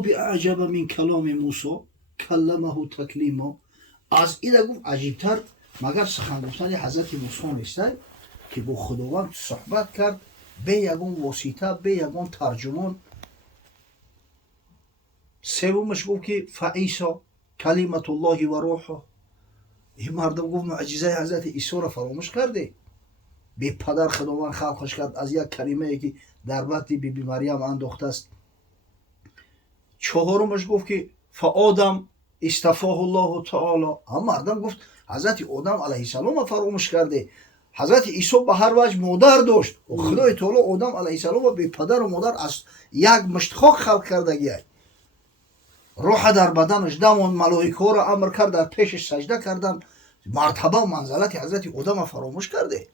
بعجب من کلام موسی کلمه تکلیما. از این گفت عجیبتر مگر سخن گفتن حضرت موسی نیست که با خداوند صحبت کرد به یگان واسطه، به یگان ترجمان. سومش گفت که فعیسی کلمت الله و روحه. این مردم گفت معجزه حضرت عیسی را فراموش کرده. به پدر خداوند خلقش کرد از یک کلمه ای که در بطن بیبی مریم انداخته است. چهارمش گفت که فآدم استفاه الله تعالی. هم مردم گفت حضرت آدم علیه السلام فراموش کرده. حضرت عیسی به هر وجه مادر داشت و خدای تعالی آدم علیه السلام به پدر و مادر از یک مشت خاک خلق کردگی. روح در بدنش دم ملائکه را امر کرد در پیشش سجده کردن. مرتبه و منزلت حضرت آدم فراموش کرده.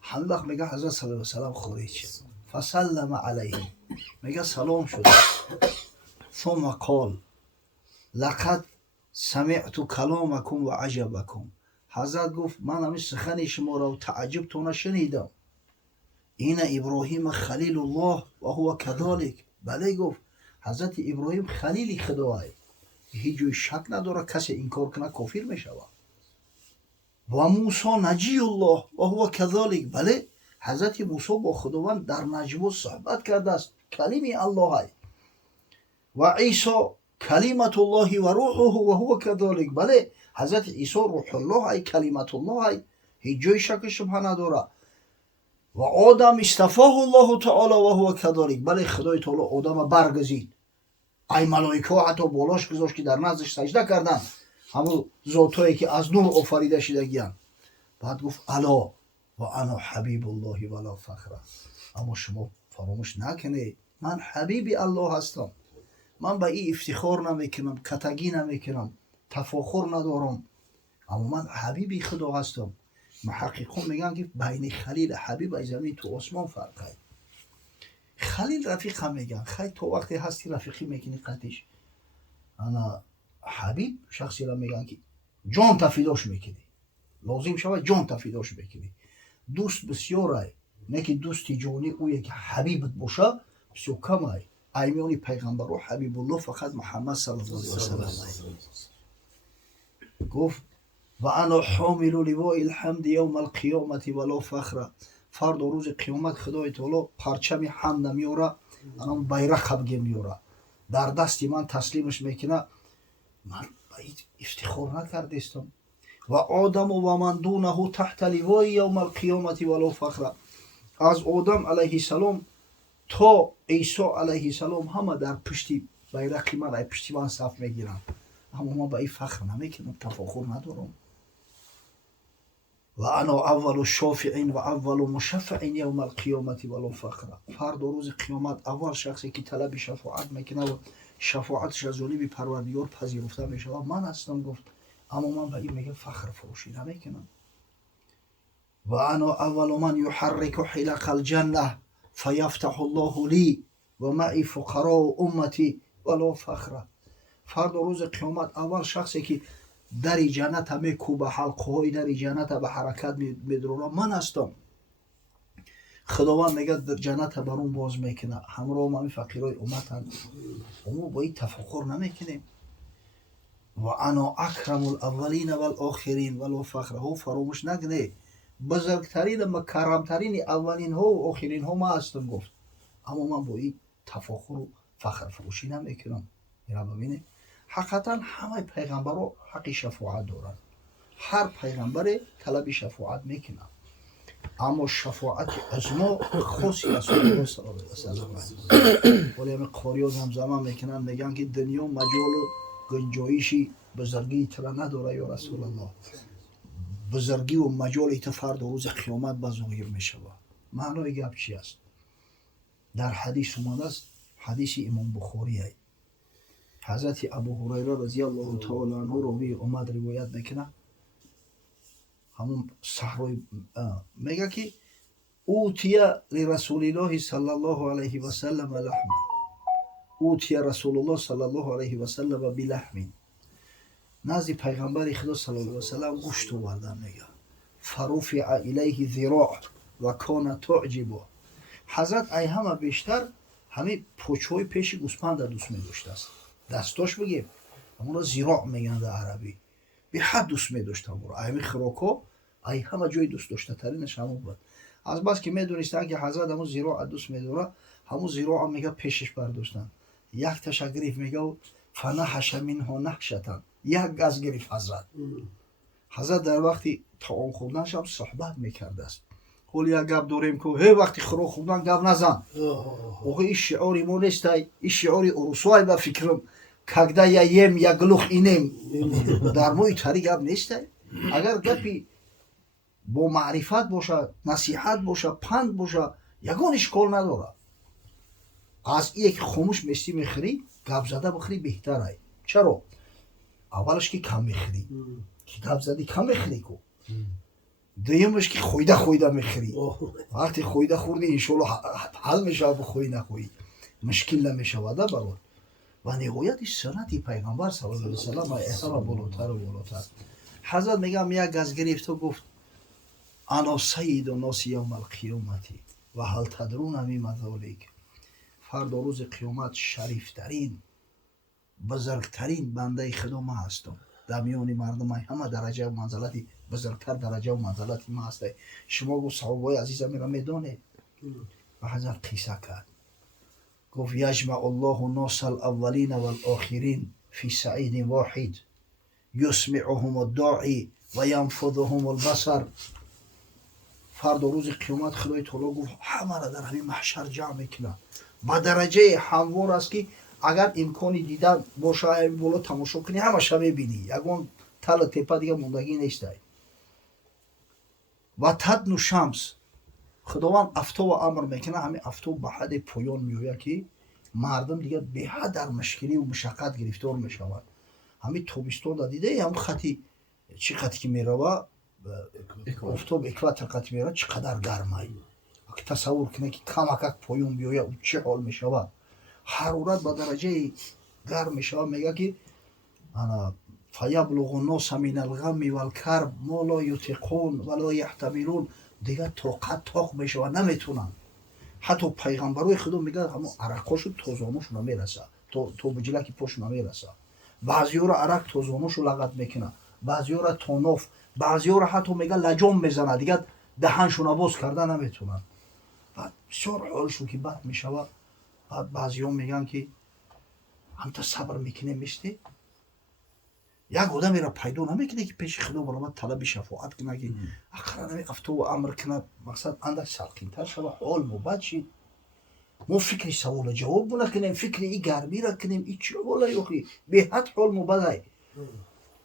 همین وقت میگه حضرت صلی الله علیه و سلم خارج شد فسلم علیه، میگه سلام شد. ثم قال لقد سمعت کلامکم و عجبکم. حضرت گفت من همین سخن شما را و تعجبتون شنیدم. این ابراهیم خلیل الله و هو کذالک. بله گفت حضرت ابراهیم خلیل خدای، هیچ جوی شک نداره کسی انکار کنه کافر میشود. و موسی نجی الله و هو کذالک. بله حضرت موسی با خداوند در نجوا صحبت کرده است، کلیم الله. و عیسی کلمت الله و روحه و هو کذالک. بله حضرت عیسی روح الله ای، کلمت الله ای، هیچ جای شک شبهه نداره. و آدم استفاه الله تعالی و هو کذالک. بله خدای تعالی آدم برگزید، ای ملائکه حتی بالاش گذاشت که در نزدش سجده کردن، همون ذاتایی که از نور آفریده شدگیان. بعد گفت الا و انا حبیب الله ولا فخر. اما شما فراموش نکنید من حبیب الله هستم. من به این افتخار نمیکنم، کتگی نمیکنم، تفاخر ندارم، اما من حبیبی خدا هستم. محققون میگن که بین خلیل حبیب از زمین تو آسمان فرقه. خلیل رفیق هم میگن، خیلی تو وقتی هستی رفیقی میکنی قطعش. انا حبیب شخصی را میگن که جان تفیداش میکنی، لازم شود جان تفیداش میکنی. دوست بسیاره، نه که دوستی جانی اویه که حبیبت باشه بسیار کمه. ایمیانی پیغمبر و حبیب الله فقط محمد صلی الله علیه و سلم. گفت و انا حامل لواء الحمد یوم القیامت ولا فخر. فرد و روز قیامت خدای تعالی پرچم حمد میاره، انا بیرق خبگه میاره، در دستی من تسلیمش میکنه. من باید افتخار نکرده استم. و آدم و من دونه تحت لواء یوم القیامت ولا فخر. از آدم علیه السلام تا عیسی علیه السلام همه در پشتی بیرق من، ای پشتی من صف میگیرم، اما من با این فخر نمیکنم، تفاخر ندارم. و انا اول الشافعین و اول مشفعین یوم القیامت ولا فخر. فرد روز قیامت اول شخصی که طلب شفاعت میکنه و شفاعتش از جانب پروردگار پذیرفته میشه من هستم. گفت اما من به این میگه فخر فروشی نمیکنم. و انا اول من یحرک حلق الجنه فیفتح الله لی و معی فقراء امتی ولا فخر. فرد روز قیامت اول شخصی که در جنت همه کوبه حلقه های در جنت به حرکت میدرونه من هستم. خداوند میگه در جنت برون باز میکنه، همراه همین فقیرای امتن، اما با این تفاخر نمیکنیم. و انا اکرم الاولین و الاخرین ولا فخر. ها فراموش نکنه بزرگترین و مکرمترین اولین ها و آخرین ها ما هستم. گفت اما من با این تفاخر و فخر فروشی نمیکنم. اینا ببینید حقیقتا همه پیغمبرها حق شفاعت دارند. هر پیغمبر طلب شفاعت میکنه، اما شفاعت عظما خاصی رسول الله صلی الله علیه و سلم. ولی همه قاری‌ها زمزمه میکنن میگن که دنیا مجال و گنجایشی بزرگی تر نداره یا رسول الله. بزرگی و مجال فرد روز قیامت به ظاهر میشود. معنای گپ چی است؟ در حدیث اومده است، حدیث امام بخاری است. حضرت ابو هریره رضی الله تعالی عنه راوی اومد روایت میکنه، همون صحرای میگه که اوتی لرسول الله صلی الله علیه و سلم لحم، اوتی رسول الله صلی الله علیه و سلم بلحم. نزد پیغمبر خدا صلی الله علیه و سلم گوشت آوردن. میگه فرفع الیه ذراع و کان تعجبه. حضرت ای همه بیشتر همین پوچوی پیش گوسپند دوست می داشته است. دستاش بگیم همون را زیراع میگن در عربی. به حد دوست می داشته برو. همین خراکو ای همه جای دوست داشته ترینش همون بود. از بس که می دونستن که حضرت همون زیراع دوست می داره، همون زیراع هم میگه پیشش برداشتن. یک تشگریف میگه فنحش منها نحشتن، یک گز گرفت حضرت. حضرت در وقتی طعام خوردنش هم صحبت میکرده است. حالا یک گپ داریم که هی وقتی خورو خوردن گپ نزن. اوه این شعاری ما نیست، این شعاری اروسوای به فکرم کگده یا یم یا گلوخ اینیم در موی تاری گپ نیست. اگر گپی با معرفت باشه، نصیحت باشه، پند باشه، یگان اشکال نداره. از یک خاموش مستی میخری گپ زده بخری بهتره. چرا؟ اولش که کم میخری، که گپ زدی کم میخری کو. دویمش که خویده میخری. وقتی خویده خوردی انشالله حل میشه، بخوی نخوی مشکل نمیشه وده برات. و نهایتش سنتی پیغمبر صلی الله علیه و سلم احترام بالاتر و بالاتر. حضرت میگم یک گز گرفت و گفت انا سید الناس یوم القیامتی و هل تدرون مما ذلک. فردا روز قیامت شریفترین بزرگترین بنده خدا ما هستم. در میان مردم همه درجه و منزلتی بزرگتر درجه و منزلتی ما هستم. شما گفت صحابای عزیزم میرا میدونه. و حضرت قیصه کرد گفت یجمع الله الناس الاولین و الاخرین فی سعید واحد یسمعهم الداعی و ینفذهم البصر. فردا روز قیامت خدای تعالی گفت همه را در همین محشر جمع میکنه. با درجه هموار است که اگر امکانی دیدن باشه بالا تماشا کنی همه شب میبینی. یگان تل تپه دیگه موندگی نیست. و تدنو شمس خداوند افتاب و امر میکنه. همین افتاب به حد پایان میوید که مردم دیگه به حد در مشکلی و مشقت گرفتار میشوند. همین تابستان را دیده هم خطی چی خطی که میروه افتاب اکواتر خطی میروه چقدر گرمه. تصور کنه که کمک پایان بیاید چه حال میشود. حرارت به درجه گرم میشود. میگه که انا فیبلغ الناس من الغم والکرب ما لا یطیقون ولا یحتملون. دیگه طاق میشود نمیتونن. حتی پیغمبرای خدا میگه همون عرقاشو توزانوشو نمیرسه، تو بجلکی پاشو نمیرسه. بعضی‌ها را عرق توزانوشو لغت میکنه، بعضی‌ها را تونوف، بعضی‌ها را حتی میگه لجام میزنه دیگه دهنشو نباز کرده نمیتونن. بعد بسیار حالشون که بد میشود. بعد بعضی‌ها میگن که انت صبر میکنه میشتی. یک آدمی را پیدا نمیکنه که پیش خدا برامد طلب شفاعت کنه که اخرا نمی افتو و امر کنه مقصد اندک سلقین‌تر شود حال ما بد شید. ما فکر سوال جواب نکنیم، فکر این گرمی را کنیم این چه حاله یخی به حد حال ما بده.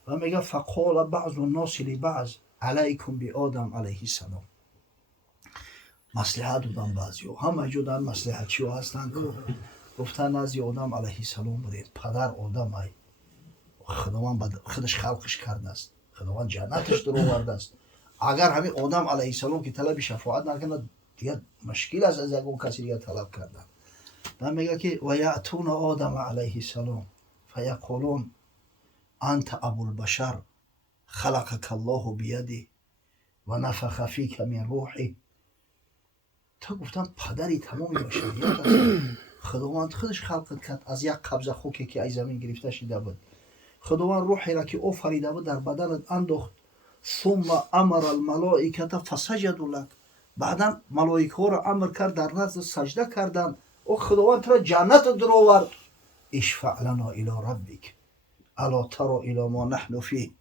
و میگه فقال بعض الناس لبعض علیکم بی آدم علیه السلام. مصلحت بودن بعضی‌ها همه جو در مصلحتچی ها هستند. گفتن نزد آدم علیه السلام بودید. پدر آدم ای خداوند خودش خلقش کرده است، خداوند جنتش در آورده است. اگر همین آدم علیه السلام که طلب شفاعت نکنه دیگه مشکل است از یگان کسی دیگه طلب کردن. و میگه که و یأتون آدم علیه السلام فیقولون انت ابو البشر خلقك الله بیده و نفخ فیک من روحی. تا گفتن پدری تمام بشریت است. خداوند خودش خلقت کرد از یک قبضه خوکی که از زمین گرفته شده بود. خداوند روحی را که آفریده بود در بدنت انداخت. ثم امر الملائکه فسجدوا لك. بعدا ملائکه ها را امر کرد در نزد سجده کردند. او خداوند تو را جنت در آورد. اشفع لنا الی ربک الا ترى الی ما نحن فیه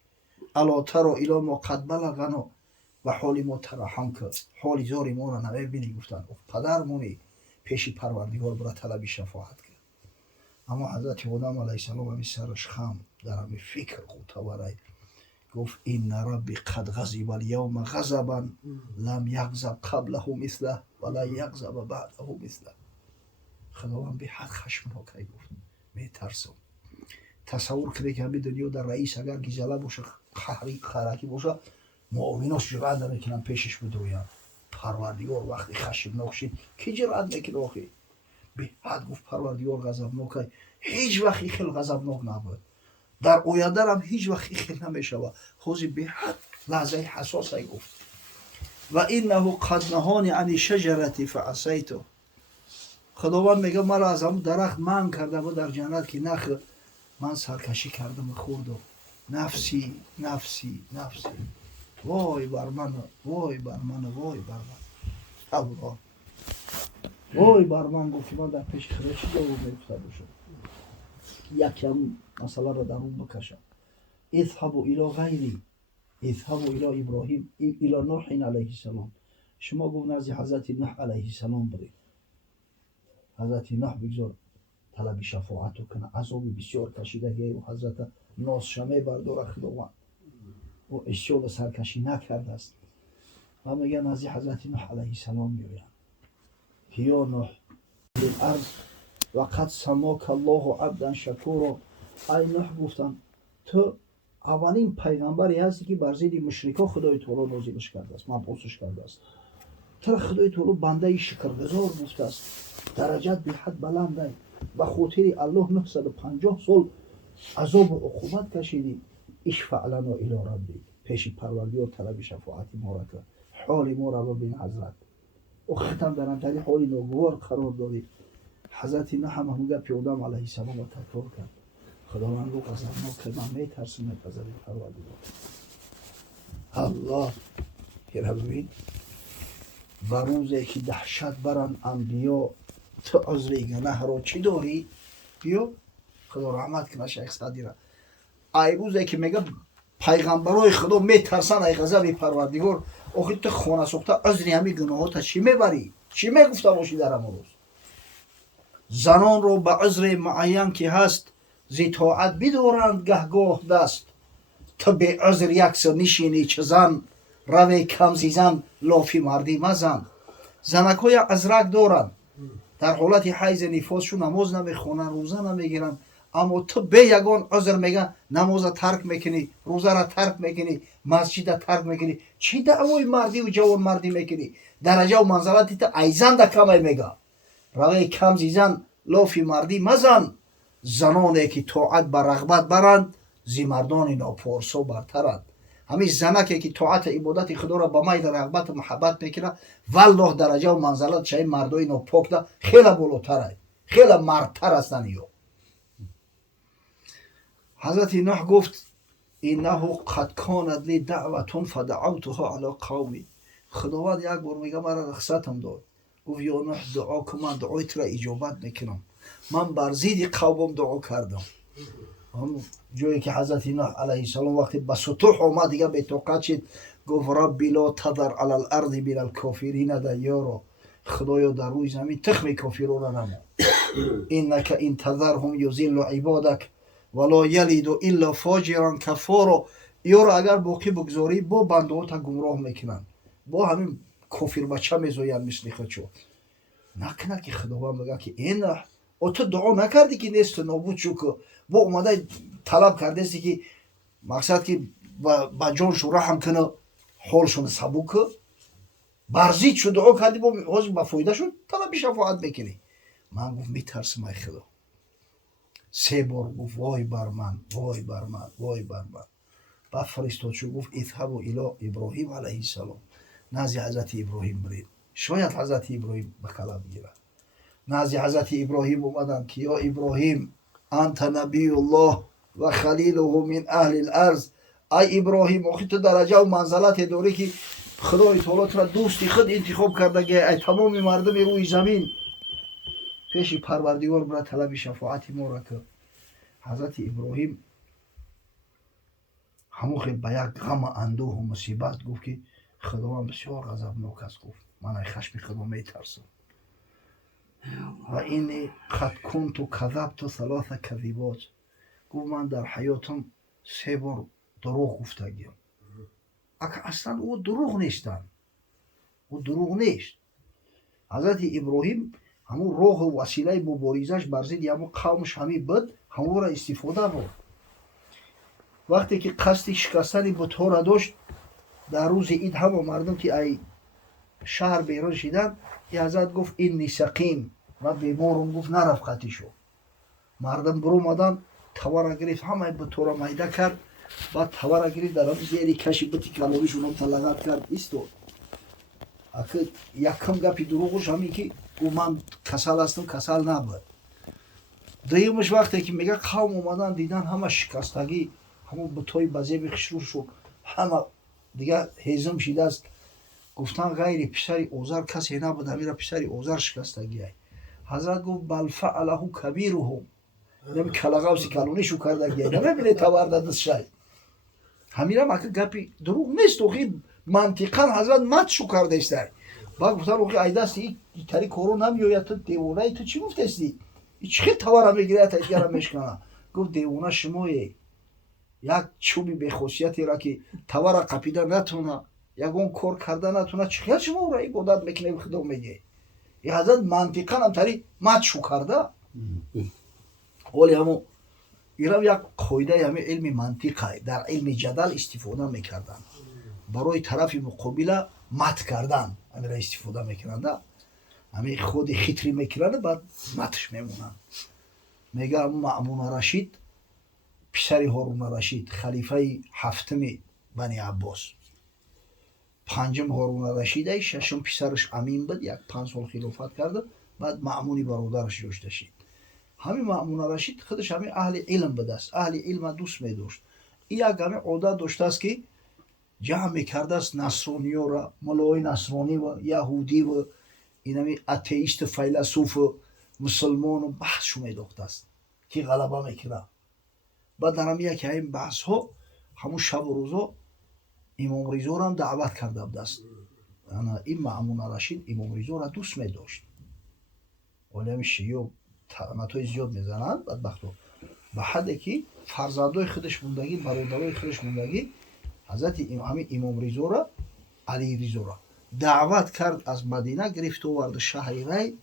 الا ترى الی ما قد بلغنا. و حال ما ترحم کرد، حال زار ما را نمیبینی. گفتن پدر مونی پیش پروردگار برای طلب شفاعت کرد. اما حضرت آدم علیه السلام همی سرش خم در همی فکر خود تورای گفت این ربی قد غضب الیوم غضبا لم یغضب قبله مثله ولا یغضب بعده مثله. خداوند به حد خشمناک گفت میترسم. تصور کنید که همین دنیا در رئیس اگر گیزله باشه خرکی باشه معاوناش جرأت نمیکنن پیشش بدوین. پروردگار وقتی خشمناک شد کی جرأت میکنه آخی؟ به حد گفت پروردگار غضبناک هیچ وقت این خیلی غضبناک نبود. در آینده هم هیچ وقت این خیلی نمیشود. خوزی به حد لحظه حساس گفت و انه قد نهانی عن شجرتی فعصیته. خداوند میگه مرا از همون درخت منع کرده بود در جنت که نخ، من سرکشی کردم خوردم. نفسی نفسی نفسی، وای بر من، وای بر من، وای بر من. الله، وای بر من. گفت من در پیش خدا چی جواب میگفتم باشم؟ یکم مسئله را در اون بکشم. اذهبوا الی غیری، اذهبوا الی ابراهیم الی نوح علیه السلام. شما گفت نزد حضرت نوح علیه السلام برید. حضرت نوح بگذار طلب شفاعت کنه، عذاب بسیار کشیده و حضرت ناز شمه برداره خداوند و اشیاء سرکشی نکرده است. و میگن از حضرت نوح علیه السلام میگوین که یا نوح للارض و قد سماک الله عبدا شکورا. ای نوح گفتم تو اولین پیغمبری هستی که بر ضد مشرکا خدای تعالی نازلش کرده است، مبعوثش کرده است. تو خدای تعالی بنده شکرگزار گفته است، درجات به حد بلنده. و خاطر الله 950 سال عذاب و عقوبت کشیدی. اشفع لنا الی ربی، پیش پروردگار طلب شفاعت ما را کن، حال ما را ببین حضرت. و ختم در انتری حال ناگوار قرار دادی. حضرت نوح هم همون گپ آدم علیه السلام را تکرار کرد. خداوند گفت از ما که من میترسم میپذیرم پروردگار. الله که را ببین و روزی که دهشت برند انبیا، تو عذر گناه را چی داری؟ بیا خدا رحمت کنه شیخ سعدی را. ای روزی که میگه پیغمبرای خدا میترسن ای غضب پروردگار، آخه تو خانه ساخته عذر همین گناهات چی میبری؟ چی میگفته باشی در امروز؟ زنان رو به عذر معین که هست زی طاعت بدارند گهگاه دست. تو به عذر یک سر نشینی چه زن، روی کم زیزن لافی مردی مزن. زنک های ازرق دارند، در حالت حیض نفاسشون نماز نمیخونن، روزه نمیگیرن، اما تو به یگان عذر میگن نماز ترک میکنی، روزه را ترک میکنی، مسجد را ترک میکنی. چی دعوای مردی و جوان مردی میکنی؟ درجه و منزلتی تو ایزن در کمه میگه. روی کم زیزن لافی مردی مزن. زنانی که طاعت بر رغبت برند، زی مردان ناپارسا برترند. همین زنکی که طاعت عبادت خدا را با میل رغبت و محبت میکنه، والله درجه و منزلت چه مردای ناپاک ده خیلی بالاتره، خیلی مردتر هستن. یا حضرت نوح گفت اینه قد کانت لی دعوة فدعوتها علی قومی. خداوند یک بار میگه مرا رخصتم داد، گفت یا نوح دعا کن، من دعایت را اجابت میکنم. من بر ضد قومم دعا کردم. جایی که حضرت نوح علیه السلام وقتی به سطوح آمد دیگه به طاقت شد، گفت ربی لا تذر علی الارض من الکافرین دیارا. خدایا در روی زمین تخم کافرون را نما. انک ان تذرهم یضل عبادک ولا یلد الا فاجرا کفارا. یا را اگر باقی بگذاری با بندهات گمراه میکنن، با همین کافر بچه میزوین مثل خودشو. نکنه که خداوند میگه که این او تو دعا نکردی که نیست نابود شو، که با اومده طلب کرده استی که مقصد که با جانشو رحم کنه، حالشون سبوک برزید شو دعا کردی، با حاضر با فایده شد طلب شفاعت بکنی. من گفت میترسم ای خدا. 3 بار گفت وای بر من، وای بر من، وای بر من. بعد فرستاد شو گفت اذهبوا الی ابراهیم علیه السلام، نزد حضرت ابراهیم برید، شاید حضرت ابراهیم به کلام بگیرد. نزد حضرت ابراهیم اومدن که یا ابراهیم انت نبی الله و خلیله من اهل الارض. ای ابراهیم آخه تو درجه و منزلت داری که خدای تعالی تو را دوستی خود انتخاب کرده که ای تمام مردم روی زمین پیش پروردگار برای طلب شفاعت ما را کرد. حضرت ابراهیم همون خیلی به یک غم اندوه و مصیبت گفت که خداوند بسیار غضبناک است. گفت من ای خشم خدا میترسم. و این قد کنت کذبت 3 کذبات. گفت من در حیاتم 3 بار دروغ گفتگیم. اصلا او دروغ نیستن، او دروغ نیست. حضرت ابراهیم همون راه و وسیله مبارزش بر ضد همون قومش همی بود، همون را استفاده بود. وقتی که قصد شکستن بت‌ها را داشت، در روز عید همه مردم که ای شهر بیرون شدن، حضرت گفت اینی سقیم، و بیمارم، گفت نرفت خطی شو. مردم برو مدن توار گرفت، همه بت‌ها را میده کرد. بعد توار گرفت در هم زیری کشی بتی کلاویشون هم تلقت کرد ایستاد. اخی یکم گپی دروغش همی که گفت من کسل هستم کسل نبود. دویمش وقتی که میگه قوم اومدن دیدن همه شکستگی، همون بطای بزیب خشرور شد، همه دیگه هیزم شده است. گفتن غیر پسری اوزار کسی نبود، همیره پسری اوزار شکستگی های. حضرت گفت بل فعله کبیرهم، نمی کلاغاوسی کلونیشو کردگی های، نمی تورده دست شای. همیره مکه گپی دروغ نیست، اوخی منطقا حضرت مدشو کرده است. با گفتن اوخی ایدست ای تری کورو نمیوید، تو دیوونه ای، تو چی گفت استی؟ ای چی خیلی توره میگیره تا ایتگره میشکنه. گفت دیوونه شمایی، یک چوبی به خصوصیتی را که توره قپیده نتونه، یک اون کار کرده نتونه، چی خیلی شما او را عبادت میکنه و خدا میگه. ای حضرت منطقا هم تری مدشو کرده. ولی همون ایران یک قاعده همین علم منطقه در علم جدل استفاده میکردن، برای طرف مقابل مد کردن همین را استفاده میکنند. همین خود خطری میکنند بعد مدش میمونن. میگه مأمون رشید پسر هارون رشید خلیفه هفتم بنی عباس، پنجم هارون رشید، ششم پسرش امین بود، یک 5 سال خلافت کرده، بعد مأمونی برادرش داشته شد. همین مأمون رشید خودش همین اهل علم بوده است، اهل علم دوست می‌داشت. این یک همین عادت داشته است که جمع می‌کرده است نصرانی‌ها را، مولای نصرانی و یهودی و این همین اتئیست فیلسوف و مسلمان و بحثشو می‌داخته است که غلبه میکنه. بعد در هم یکی این بحث ها همون شب و روزا امام رضا را هم دعوت کرده بود است. این مأمون رشید امام رضا را دوست می‌داشت. ولی همین شیعه تهمت‌های زیاد میزنند بدبختو، به حدی که فرزندای خودش موندگی، برادرای خودش موندگی، حضرت همین امام رضا را، علی رضا را دعوت کرد از مدینه، گرفت و آورد شهر ری،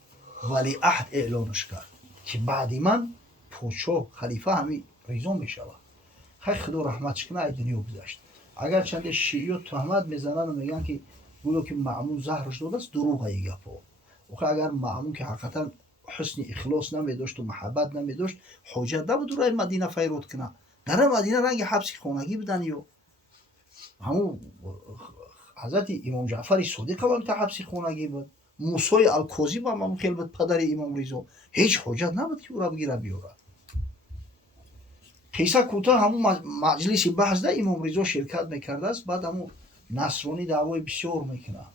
ولی عهد اعلانش کرد که بعد من پادشاه خلیفه همین رضا میشود. خیلی خدا رحمتش کنه، از دنیا گذشت. اگر چند شیعه تهمت میزنن و میگن که گویا که مأمون زهرش داده است، دروغه این گپا. آخه اگر مأمون که حقیقتا حسن اخلاص نمیداشت و محبت نمیداشت، حاجت نبود رای مدینه فیرود کنه. در مدینه رنگ حبس خانگی بدن. یا همون حضرت امام جعفر صادق هم تا حبس خانگی بود، موسی الکاظم هم همون خیلی بود پدر امام رضا، هیچ حاجت نبود که او را بگیره بیاره. قصه کوتاه همون مجلس بحث ده امام رضا شرکت میکرده است. بعد همون نصرانی دعوای بسیار میکنه،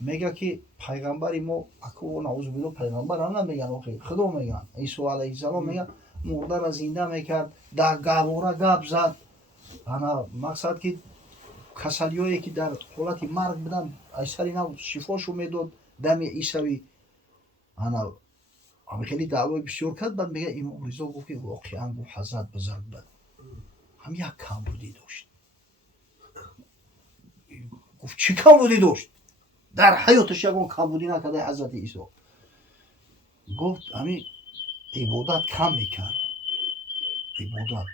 میگه که پیغمبر ما اکو نعوذ بالله پیغمبر هم نمیگن، آخه خدا میگن. عیسی علیه السلام میگه مرده را زنده میکرد، در گواره گپ زد. انا مقصد که کسلیایی که در حالت مرگ بودن ایسری نبود، شفاشو میداد دم عیسوی. انا همه خیلی دعوای بسیار کرد. بعد میگه امام رضا گفت که واقعا گفت حضرت بزرگ بود، هم یک کمبودی داشت. گفت چی کمبودی داشت؟ در حیاتش یکون کمبودی نکرده حضرت عیسی. گفت همین عبادت کم میکرد، عبادت.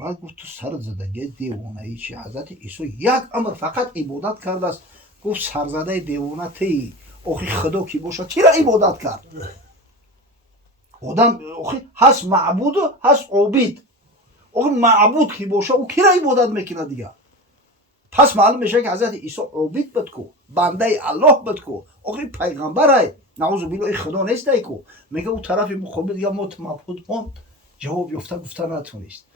بعد گفت تو سرت زدگی دیوانه ای چی؟ حضرت عیسی یک امر فقط عبادت کرده است. گفت سرزده دیوانه تی، آخی خدا کی باشه چرا عبادت کرد؟ آدم آخی هست معبود و هست عابد. آخی معبود کی باشه او کی را عبادت میکنه دیگه؟ پس معلوم میشه که حضرت عیسی عابد بود کو، بنده الله بود کو، آخری پیغمبر ای، نعوذ بالله خدا نیست ای کو. میگه او طرف مقابل دیگه مبهوت ماند، جواب یافته گفته نتونست.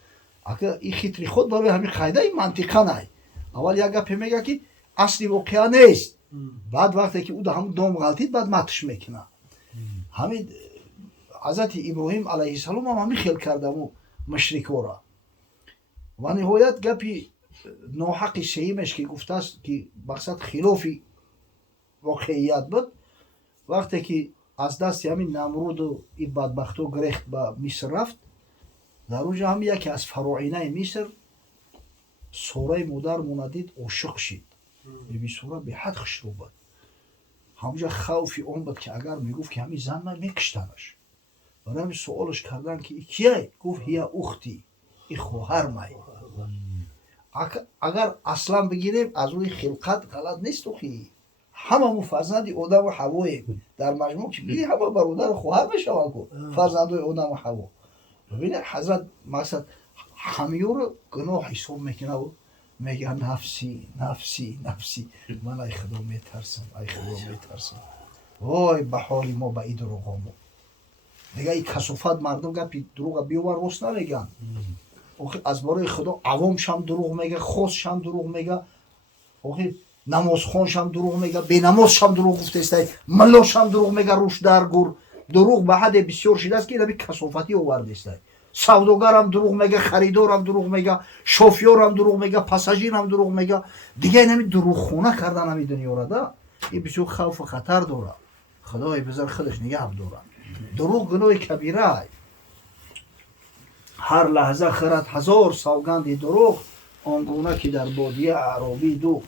اگه این خطری خود برای همین قاعده این منطقه نه. اول یک گپ میگه که اصلی واقعا نیست، بعد وقتی که او ده همون دام غلطید بعد متش میکنه. همین حضرت ابراهیم علیه السلام هم همین خیل کرده و مشرکا را. و نهایت گپی ناحق سیمش که گفته است که مقصد خلافی واقعیت بود، وقتی که از دست همین نمرود و این بدبختو گریخت به مصر رفت، در اونجا هم یکی از فراعنه مصر سوره مادر موندید عاشق شد. بیبی سوره به حد خشرو بود. همونجا خوفی اون بود که اگر میگفت که همین زن من میکشتنش. برای همین سوالش کردن که ای کیه؟ گفت هی اختی، ای خواهر مای. اگر اصلا بگیریم از روی خلقت غلط نیست. و خیلی همه فرزند آدم و حواه در مجموع که بگیری همه برادر خواهر میشه فرزندای آدم و حوا. ببینید حضرت مقصد همه رو گناه حساب میکنه و میگه نفسی نفسی نفسی. من ای خدا میترسم، ای خدا میترسم. وای به حال ما به این دروغ ما دیگه این کسافت مردم گپی دروغ بیاور راست نمیگن. آخه از برای خدا عوامش هم دروغ میگه، خودش هم دروغ میگه، آخه نمازخوانش هم دروغ میگه، بی نمازش هم دروغ گفته است، ملاش هم دروغ میگه، روش درگور دروغ به حد بسیار شده است که این کسافتی آورده است. سوداگر هم دروغ میگه، خریدار هم دروغ میگه، شوفیور هم دروغ میگه، پاساژیر هم دروغ میگه. دیگه این دروغ خونه کردن هم دنیا را ده این بسیار خوف و خطر داره. خدای بزرگ خودش نگه داره. دروغ گناه کبیره. هر لحظه خرد هزار سوگند دروغ، آنگونه که در بادیه اعرابی دوغ.